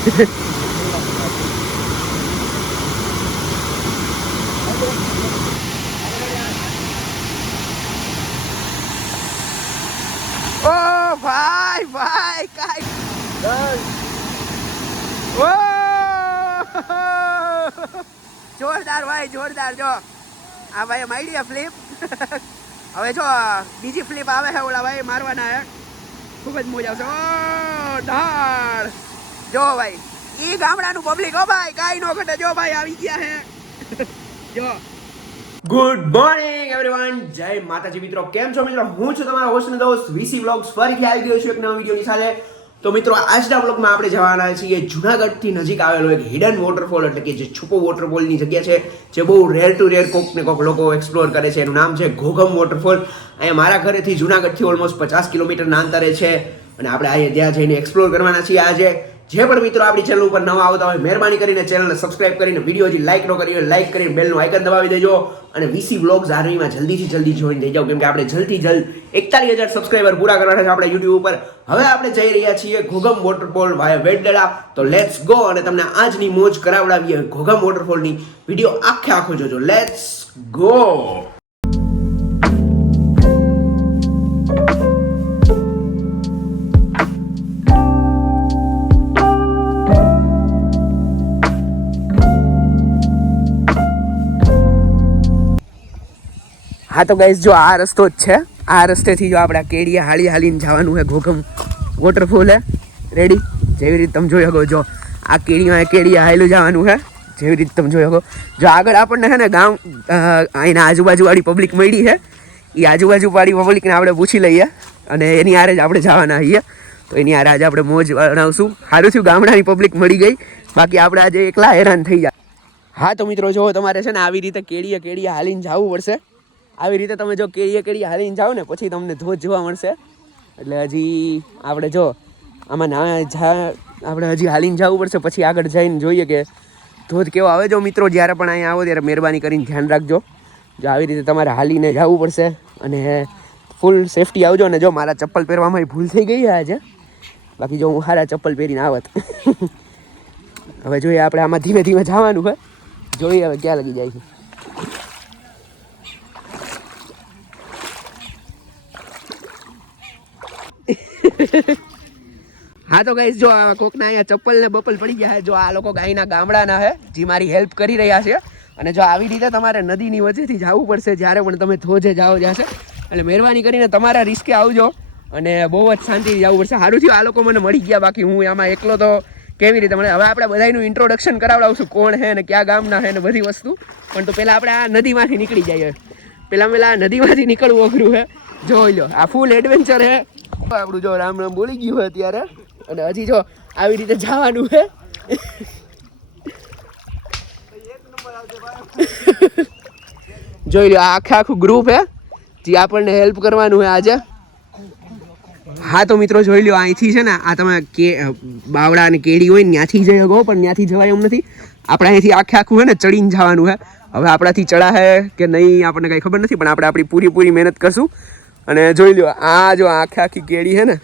ઓ ભાઈ ભાઈ કાઈ ઓ જોરદાર ભાઈ જોરદાર. જો આ ભાઈ માઈડિયા ફ્લિપ. હવે જો બીજી ફ્લિપ આવે છે ઓલા ભાઈ મારવાના હે. ખૂબ જ મોજ આવશે. ઓ ઢાળ જો ભાઈ ઈ ગામડાનું પબ્લિક. હો ભાઈ કાઈ નો ઘટે. જો ભાઈ આવી ગયા હે. જો ગુડ મોર્નિંગ એવરીવન. જય માતાજી મિત્રો. કેમ છો મિત્રો? હું છું તમારો હોસ્ટ અને દોસ્ત વીસી વ્લોગ્સ. ફરીથી આવી ગયો છું એક નવા વિડીયોની સાથે. તો મિત્રો આજના વ્લોગમાં આપણે જવાના છીએ જુનાગઢથી નજીક આવેલો એક હિડન વોટરફોલ, એટલે કે જે છુપો વોટરફોલની જગ્યા છે, જે બહુ રેર ટુ રેર કોક ને કોક લોકો એક્સપ્લોર કરે છે. એનું નામ છે ઘોઘમ વોટરફોલ. અહીંયા મારા ઘરેથી જુનાગઢથી ઓલમોસ્ટ 50 કિલોમીટરના અંતરે છે અને આપણે અહીંયા ત્યાં જઈને એક્સપ્લોર કરવાના છીએ આજે. જે પણ મિત્રો આપણી ચેનલ ઉપર નવા આવતા હોય મહેરબાની કરીને ચેનલને સબસ્ક્રાઇબ કરીને વિડીયો હજી લાઇક ન કરી હોય લાઇક કરીને બેલનું આઇકન દબાવી દેજો અને વીસી વ્લોગ્સ આર્મીમાં જલ્દીથી જલ્દી જોઈન થઈ જાઓ, કેમ કે આપણે જલ્દી 41,000 સબસ્ક્રાઇબર પૂરા કરવાના છે આપણે યુટ્યુબ ઉપર. હવે આપણે જઈ રહ્યા છીએ ઘોઘમ વોટરફોલ વાયા વેડડા. તો લેટ્સ ગો અને તમને આજની મોજ કરાવડાવીએ ઘોઘમ વોટરફોલની. વિડીયો આખો જોજો. Let's go. હા તો ગાઈસ જો આ રસ્તો જ છે. આ રસ્તેથી જો આપણે કેડિયા હાલીને જવાનું છે ઘોઘમ વોટરફોલ. હે રેડી? જેવી રીતે તમે જોઈ શકો. જો આ કેડિયા હાલ્યું જવાનું છે જેવી રીતે તમે જોઈ શકો. જો આગળ આપણને છે ને ગામ અહીંના આજુબાજુવાળી પબ્લિક મળી છે. એ આજુબાજુવાળી પબ્લિકને આપણે પૂછી લઈએ અને એની હારે જ આપણે જવાના છીએ. તો એની હારે આજે આપણે મોજ બનાવશું. સારું થયું ગામડાની પબ્લિક મળી ગઈ, બાકી આપણે આજે એકલા હેરાન થઈ જાય. હા તો મિત્રો જો તમારે છે ને આવી રીતે કેડિયા હાલીને જવું પડશે. આવી રીતે તમે જો કેડિયા હાલીને જાઓ ને પછી તમને ધોધ જોવા મળશે. એટલે હજી આપણે જો આમાં આપણે હજી હાલીને જવું પડશે, પછી આગળ જઈને જોઈએ કે ધોધ કેવો આવે. જો મિત્રો જ્યારે પણ અહીંયા આવો ત્યારે મહેરબાની કરીને ધ્યાન રાખજો. જો આવી રીતે તમારે હાલીને જવું પડશે અને ફૂલ સેફટી આવજો. અને જો મારા ચપ્પલ પહેરવામાં ભૂલ થઈ ગઈ આજે, બાકી જો હું સારા ચપ્પલ પહેરીને આવત. હવે જોઈએ આપણે આમાં ધીમે ધીમે જવાનું છે. જોઈએ હવે ક્યાં લગી જાય છે. હા તો ગાઈસ જો કોકના અહીંયા ચપ્પલ ને બપલ પડી ગયા છે. જો આ લોકો ગાયના ગામડાના છે જે મારી હેલ્પ કરી રહ્યા છે. અને જો આવી રીતે તમારે નદીની વચ્ચેથી જવું પડશે જ્યારે પણ તમે ધોજે જાઓ જશે. એટલે મહેરબાની કરીને તમારા રિસ્કે આવજો અને બહુ જ શાંતિથી જવું પડશે. સારું થયું આ લોકો મને મળી ગયા, બાકી હું આમાં એકલો તો કેવી રીતે મળે. હવે આપણે બધાનું ઇન્ટ્રોડક્શન કરાવડાવશું કોણ છે ને ક્યાં ગામના છે ને બધી વસ્તુ. પણ તો પહેલાં આપણે આ નદીમાંથી નીકળી જઈએ. પહેલાં નદીમાંથી નીકળવું અઘરું છે. જોઈ લો આ ફૂલ એડવેન્ચર છે આપણું. જો રામ રામ બોલી ગયું હોય અત્યારે અને હજી જો આવી રીતે જવાનું છે. જોઈ લો આ આખું ગ્રુપ છે જે આપણને હેલ્પ કરવાનું છે આજે. હા તો મિત્રો જોઈ લો અહીંથી છે ને આ તમે બાવળા અને કેડી હોય ને ત્યાંથી જઈ શકો, પણ ત્યાંથી જવાય એમ નથી. આપણે અહીંથી આખું છે ને ચડીને જવાનું છે. હવે આપણાથી ચડાશે કે નહીં આપણને કંઈ ખબર નથી, પણ આપણે આપણી પૂરી મહેનત કરશું. અને જોઈ લો આ જો આખી કેડી છે ને,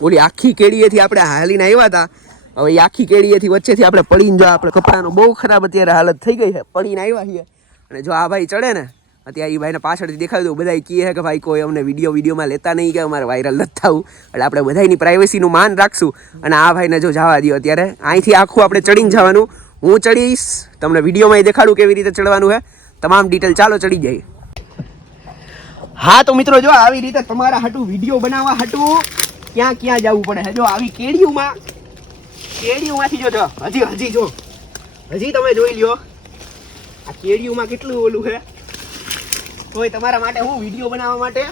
ઓલી આખી કેડીએથી આપણે હાલીને આવ્યા હતા. હવે એ આખી કેડીએથી વચ્ચેથી આપણે પડીને જો આપણે કપડાનો બહુ ખરાબ અત્યારે હાલત થઈ ગઈ છે, પડીને આવ્યા છીએ. અને જો આ ભાઈ ચડે ને અત્યારે એ ભાઈને પાછળથી દેખાવી દઉં. બધા કહે છે કે ભાઈ કોઈ અમને વિડીયોમાં લેતા નહીં, કે અમારે વાયરલ નથી થવું. એટલે આપણે બધાની પ્રાઇવેસીનું માન રાખશું અને આ ભાઈને જો જવા દો. અત્યારે અહીંથી આખું આપણે ચડીને જવાનું. હું ચડીશ, તમને વિડીયોમાં દેખાડું કેવી રીતે ચડવાનું છે, તમામ ડિટેલ. ચાલો ચડી જાય. હા તો મિત્રો જો આવી રીતે તમારા હાટું વિડીયો બનાવવા હાટું ક્યાં જવું પડે છે. જો આવી કેડીયુંમાંથી જો હજી તમે જોઈ લ્યો આ કેડીયુંમાં કેટલું ઓલું છે. તોય તમારા માટે હું વિડીયો બનાવવા માટે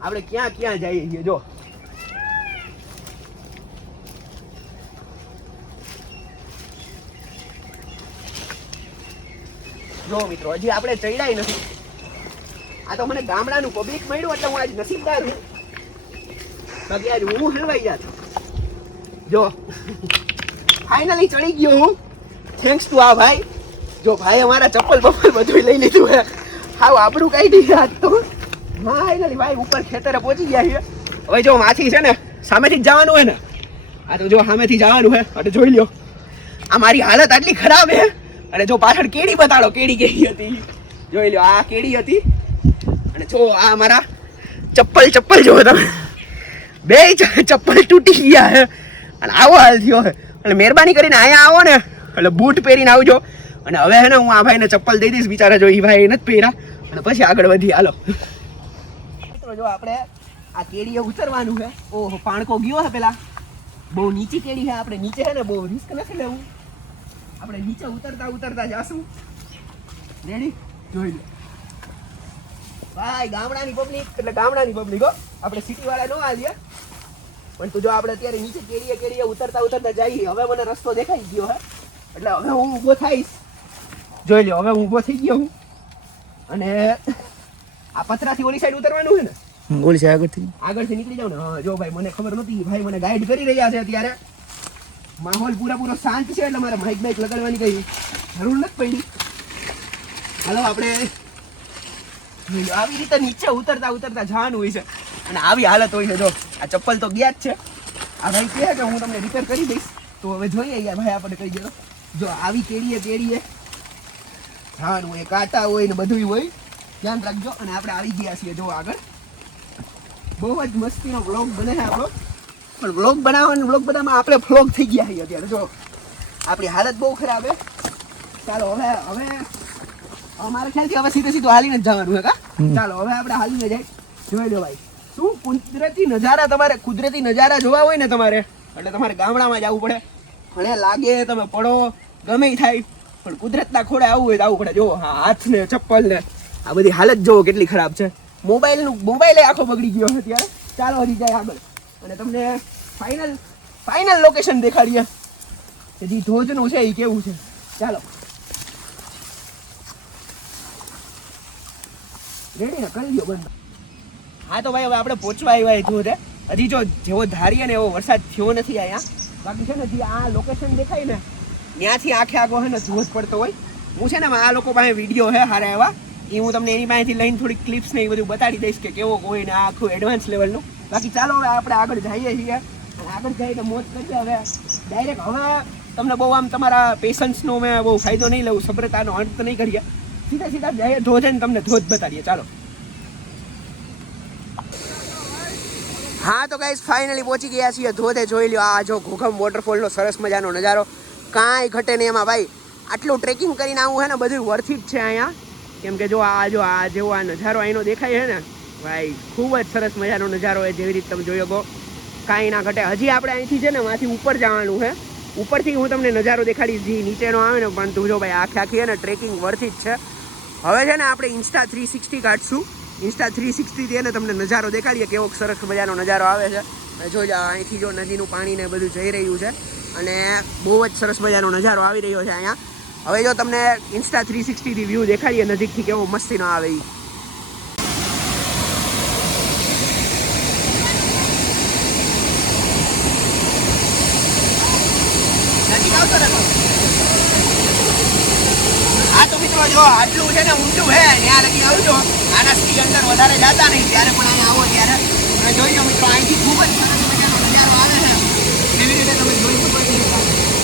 આપણે ક્યાં જઈએ છીએ. જો મિત્રો હજી આપણે ચડ્યા નથી. આ તો મને ગામડાનું પબ્લિક મળ્યું એટલે હું આજ નસીબદાર છું, બાકી આજ હું હલવાઈ જાત. જો ફાઇનલી ચડી ગયો હું, થેન્ક્સ ટુ આ ભાઈ. જો ભાઈ અમારા ચપ્પલ બધું લઈ લીધું હે. હાવ આપણું કાઢી આજ તો. ફાઇનલી ભાઈ ઉપર ખેતરે પહોંચી ગયા છે. હવે જો માથી છે ને સામેથી જ જવાનું હોય ને, આ તો જો સામેથી જવાનું હે અને જોઈ લ્યો આ મારી હાલત આટલી ખરાબ હે અને જો પાછળ કેડી બતાડો કેડી કેવી હતી જોઈ લ્યો આ કેડી હતી અને જો આ મારા ચપ્પલ જો તમે બે ચપ્પલ તૂટી ગયા હે અને આવો હાલ થયો હે એટલે મહેરબાની કરીને અહીંયા આવો ને એટલે બૂટ પહેરીને આવજો અને હવે હે ને હું આ ભાઈને ચપ્પલ દઈ દઈશ બિચારા જો એ ભાઈ નથી પહેર્યા અને પછી આગળ વધી હાલો મિત્રો જો આપણે આ કેડીએ ઉતરવાનું છે ઓહો પાણકો ગયો હે પેલા બહુ નીચી કેડી છે આપણે નીચે હે ને બહુ રિસ્ક નથી લેવું આપણે નીચે ઉતરતા જાશું રેડી જોઈ લો ભાઈ ગામડાની પબ્લિક એટલે ગામડાની પબ્લિક હો આપણે સિટી વાળા નો આવીએ પણ તું જો આપણે અત્યારે નીચે કેડીએ ઉતરતા જઈએ હવે મને રસ્તો દેખાઈ ગયો હે એટલે હવે હું ઊભો થઈશ જોઈ લો હવે હું ઊભો થઈ ગયો હું અને આ પથરાથી ઓલી સાઈડ ઉતરવાનું છે ને ઓલી સાઈડ આગળથી નીકળી જાવ ને હા જો ભાઈ મને ખબર નહોતી ભાઈ મને ગાઈડ કરી રહ્યા છે અત્યારે માહોલ પૂરો શાંત છે એટલે મારે માઇક લગાડવાની કઈ જરૂર નથી પડી હાલો આપણે આવી રીતે નીચે ઉતરતા જવાનું હોય છે અને આવી હાલત હોય છે જો આ ચપ્પલ તો ગયા જ છે આ ભાઈ કહે કે હું તમને રિપેર કરી દઈશ તો હવે જોઈએ યાર ભાઈ આપણે કહી દો જો આવી કેડીએ જવાનું હોય કાંટા હોય ને બધું હોય ધ્યાન રાખજો અને આપણે આવી ગયા છીએ જો આગળ બહુ જ મસ્તીનો વ્લોગ બને છે આપણો પણ વ્લોગ બનાવવાનો વ્લોગ બનાવવામાં આપણે ફ્લોગ થઈ ગયા છીએ અત્યારે જો આપણી હાલત બહુ ખરાબ છે ચાલો હવે અમારા ખ્યાલથી હવે સીધું હાલીને જ જવાનું છે કા ચાલો હવે આપણે હાલીને જાય જોઈ લો ભાઈ શું કુદરતી નજારા તમારે કુદરતી નજારા જોવા હોય ને તમારે એટલે તમારે ગામડામાં જવું પડે ભલે લાગે તમે પડો ગમે થાય પણ કુદરતના ખોળે આવવું હોય તો આવવું પડે જો હા હાથ ને ચપ્પલ ને આ બધી હાલત જોવો કેટલી ખરાબ છે મોબાઈલ આખો બગડી ગયો છે ત્યારે ચાલો હજી જાય આગળ અને તમને ફાઇનલ લોકેશન દેખાડીએ કે જે ધોધનું છે એ કેવું છે ચાલો રેડી ને કરી દો બંધ હા તો ભાઈ હવે આપણે પહોંચવા આવ્યા ધોધ હજી જો જેવો ધારીએ ને એવો વરસાદ થયો નથી અહીંયા બાકી છે ને જે આ લોકેશન દેખાય ને ત્યાંથી આખો હે ને ધોધ પડતો હોય હું છે ને આ લોકો પાસે વિડીયો હે હારા એવા એ હું તમને એની પાસેથી લઈને થોડી ક્લિપ્સ ને એ બધું બતાડી દઈશ કે કેવો હોય ને આખું એડવાન્સ લેવલનું બાકી ચાલો હવે આપણે આગળ જઈએ છીએ અને આગળ જઈએ તો મોજ કરીએ હવે ડાયરેક્ટ હવે તમને બહુ આમ તમારા પેશન્સનો મેં બહુ ફાયદો નહીં લઉં સભ્રતાનો અંત નહીં કરીએ સીધા જઈએ ધોધ ને તમને ધોધ બતાડીએ ચાલો હા તો ગાઈસ ફાઇનલી પહોંચી ગયા છીએ ધોધે જોઈ લ્યો આ જો ઘોઘમ વોટરફોલનો સરસ મજાનો નજારો કાંઈ ઘટે નહીં એમાં ભાઈ આટલું ટ્રેકિંગ કરીને આવું છે ને બધું વર્થ ઇટ છે અહીંયા કેમ કે જો આ જેવો આ નજારો અહીંનો દેખાય છે ને ભાઈ ખૂબ જ સરસ મજાનો નજારો હોય જેવી રીતે તમે જોઈ શકો કાંઈ ના ઘટે હજી આપણે અહીંથી છે ને માંથી ઉપર જવાનું છે ઉપરથી હું તમને નજારો દેખાડીશ જે નીચેનો આવે ને પણ તું જો ભાઈ આખી છે ને ટ્રેકિંગ વર્થ ઇટ છે હવે છે ને આપણે ઇન્સ્ટા 360 કાઢશું ઇન્સ્ટા 360 થી એને તમને નજારો દેખાડીએ કેવો સરસ મજાનો નજારો આવે છે જોઈ અહીંથી જો નદીનું પાણી ને બધું જઈ રહ્યું છે અને બહુ જ સરસ મજાનો નજારો આવી રહ્યો છે અહીંયા હવે જો તમને ઇન્સ્ટા 360 થી વ્યૂ દેખાડીએ નજીકથી કેવો મસ્તીનો આવે એ હા તો મિત્રો જો આટલું છે ને ઊંચું છે ત્યાં લગી આવજો આનાથી અંદર વધારે જતા નહીં ત્યારે પણ અહીંયા આવો ત્યારે અને જોઈ લો મિત્રો અહીંથી ખૂબ જ સરસ મજાનો નજારો આવે છે એવી રીતે તમે જોઈ શકો છો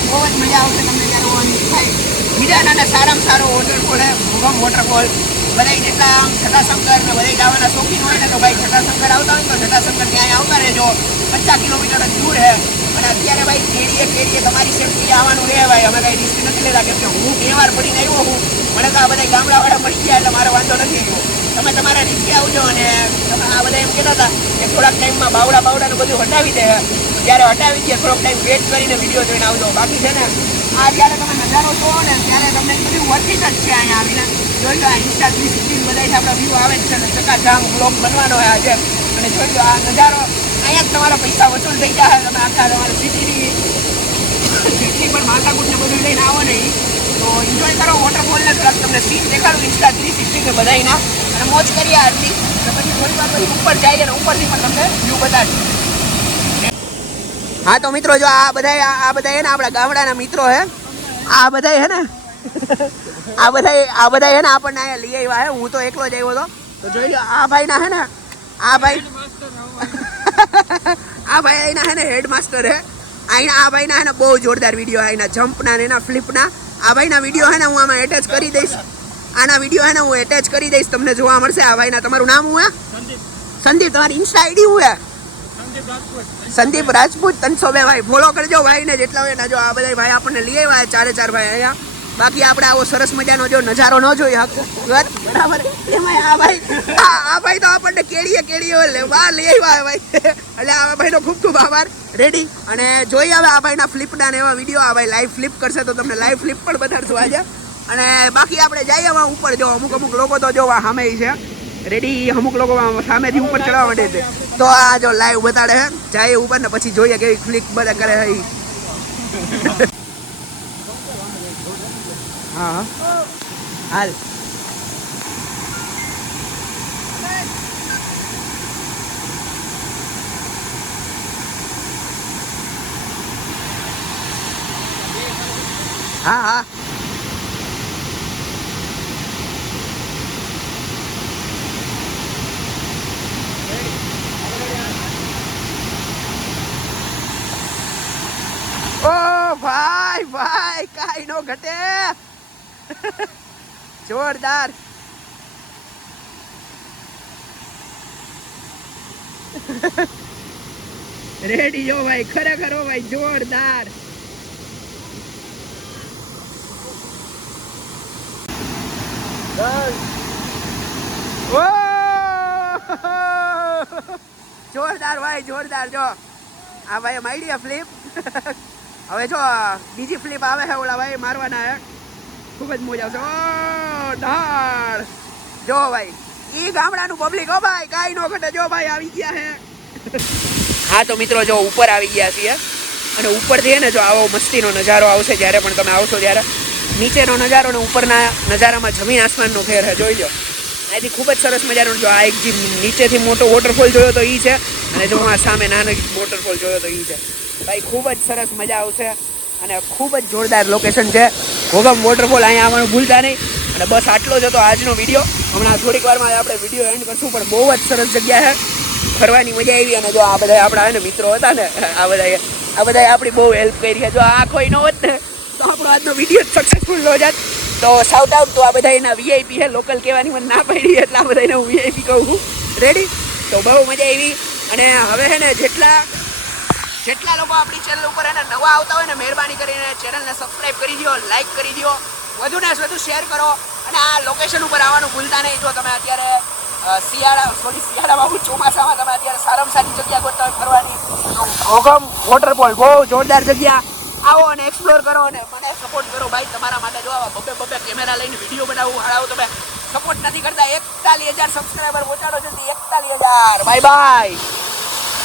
બહુ જ મજા આવશે તમને ત્યારે હોવાની થાય બીજા નાના સારામાં સારો વોટરફોલ છે ઘોઘમ વોટરફોલ બધા જેટલા આમ જટાશંકર ને બધા જવાના શોખીન હોય ને તો ભાઈ જટાશંકર આવતા હોય તો જટાશંકર ત્યાં આવતા રહેજો 50 કિલોમીટર જ દૂર છે અને અત્યારે ભાઈ કેડીએ તમારી સેફટી આવવાનું રહે ભાઈ અમે કાંઈ રિસ્ક નથી લેતા કેમ કે હું 2 વાર પડીને આવ્યો હું મને તો આ બધા ગામડાવાળા મળી ગયા એટલે મારો વાંધો નથી આવ્યો તમે તમારા રીતથી આવજો અને તમે આ બધા એમ કહેતા હતા કે થોડાક ટાઈમમાં બાવડાને બધું હટાવી દે ત્યારે હટાવી દે થોડોક ટાઈમ વેટ કરીને વિડીયો જોઈને આવજો બાકી છે ને આ જ્યારે તમે નજારો જોવો ને ત્યારે તમને બધું વર્થિટ જ છે અહીંયા આવીને જોઈ લો આ ઇન્સ્ટા 360 બધા આપણા વ્યૂ આવે જ છે ને ચકાજામ બ્લોગ બનવાનો હોય આજે અને જોઈ લો આ નજારો અહીંયા જ તમારા પૈસા વસૂલ થઈ જાય તમે આખા તમારા સિટીની જેટલી પણ માથાકૂટને બધું લઈને આવો ને તો એન્જોય કરો વોટરફોલને પ્લસ તમને સીન દેખાડું ઇન્સ્ટા 360 ને બધાના અને મોજ કરીએ આજની અને પછી થોડી વાર પછી ઉપર જઈએ અને ઉપરથી પણ તમને વ્યૂ બતાવીએ હા તો મિત્રો જો આ બધા હે ને આપણા ગામડાના મિત્રો હે આ બધા હે ને આ બધા હે ને આપણને અહીંયા લઈ આવ્યા હે હું તો એકલો જ આવ્યો હતો તો જોઈ લો આ ભાઈ ના હે ને આ ભાઈ અહીંના હે ને હેડ માસ્ટર હે આ ભાઈના હે ને બહુ જોરદાર વિડીયો હે, એના જમ્પના ને એના ફ્લિપના. આ ભાઈના વિડીયો હે ને હું આમાં એટેચ કરી દઈશ. આના વિડીયો હે ને હું એટેચ કરી દઈશ, તમને જોવા મળશે. આ ભાઈના તમારું નામ હું હે? સંદીપ. તમારી ઇન્સ્ટા આઈડી હું હે? સંદીપ રાજપૂત 302 ભાઈ ફોલો કરજો ભાઈને જેટલા હોય. જો આ બધા ભાઈ આપણને લઈ આવ્યા ચારે ચાર ભાઈ અહીંયા. બાકી આપણે આવો સરસ મજાનો જો નજારો ન જોઈ બરાબર. એમાં આ ભાઈ તો આપણને કેડીએ લેવા લઈ આવ્યા ભાઈ. એટલે આ ભાઈનો ખૂબ ખૂબ આભાર. રેડી. અને જોઈએ હવે આ ભાઈના ફ્લિપના ને એવા વિડીયો. આ ભાઈ લાઈવ ફ્લિપ કરશે તો તમને લાઈવ ફ્લિપ પણ બતાડશું આજે. અને બાકી આપણે જઈએ હવે ઉપર. જો અમુક લોકો તો જો સામે છે રેડી. અમુક લોકો સામેથી ઉપર ચડવા માંડે છે. તો આ જો લાઈવ બતાડે છે. જાય ઉપર ને પછી જોઈએ કેવી ફ્લિપ બધા કરે છે. હા હાલ. હા હા ઓ ભાઈ કાઈ નો ઘટે. જોરદાર. રેડી જો ભાઈ, ખરેખર હો ભાઈ જોરદાર. જોરદાર ભાઈ જોરદાર. જો આ ભાઈ માઈડિયા ફ્લિપ. હવે જો બીજી ફ્લિપ આવે છે ઓલા ભાઈ મારવાના હે. ખૂબ જ મજા આવશે. ઓ ઢાળ. જો ભાઈ ઈ ગામડાનું પબ્લિક હો ભાઈ, કાઈ નો ઘટે. જો ભાઈ આવી ગયા હે. હા તો મિત્રો જો ઉપર આવી ગયા છીએ અને ઉપરથી ને જો આવો મસ્તીનો નજારો આવશે જ્યારે પણ તમે આવશો ત્યારે. નીચેનો નજારો ને ઉપરના નજારામાં જમીન આસમાનનો ફેર છે, જોઈ લો. અહીંથી ખૂબ જ સરસ મજાનો. જો આ એક જે નીચેથી મોટો વોટરફોલ જોયો તો ઈ છે, અને જો આ સામે નાનો વોટરફોલ જોયો તો ઈ છે. ભાઈ ખૂબ જ સરસ મજા આવશે અને ખૂબ જ જોરદાર લોકેશન છે. ઘોઘમ વોટરફોલ, અહીંયા આવવાનું ભૂલતા નહીં. અને બસ આટલો જ હતો આજનો વિડીયો. હમણાં થોડીક વારમાં આપણે વિડીયો એન્ડ કરશું, પણ બહુ જ સરસ જગ્યા છે, ફરવાની મજા આવી. અને જો આ બધા આપણા હે ને મિત્રો હતા ને, આ બધાએ આપણી બહુ હેલ્પ કરી છે. જો આ કોઈ ન હોત ને તો આપણો આજનો વિડીયો સક્સેસફુલ ન જાત. તો શાઉટ આઉટ તો આ બધા એના વીઆઈપી છે. લોકલ કહેવાની મને ના પડી એટલે આ બધા એને હું વીઆઈપી કહું છું. રેડી. તો બહુ મજા આવી. અને હવે છે ને જેટલા લોકો આપણી ચેનલ ઉપર એને નવા આવતા હોય ને, મહેરબાની કરીને ચેનલને સબસ્ક્રાઇબ કરી દો, લાઈક કરી દો, વધુને વધુ શેર કરો. અને આ લોકેશન ઉપર આવવાનું ભૂલતા નહીં. જો તમે અત્યારે શિયાળામાં ચોમાસામાં તમે અત્યારે સારામાં સારી જગ્યા ગોતતા હોય ફરવાની, ઘોઘમ વોટરફોલ બહુ જોરદાર જગ્યા. આવો અને એક્સપ્લોર કરો અને મને સપોર્ટ કરો ભાઈ. તમારા માટે જો આવા બબ્બે કેમેરા લઈને વિડીયો બનાવું હાડાવું, તમે સપોર્ટ નથી કરતા. 41,000 સબસ્ક્રાઈબર પહોંચાડો જલ્દી. 41,000. Bye bye.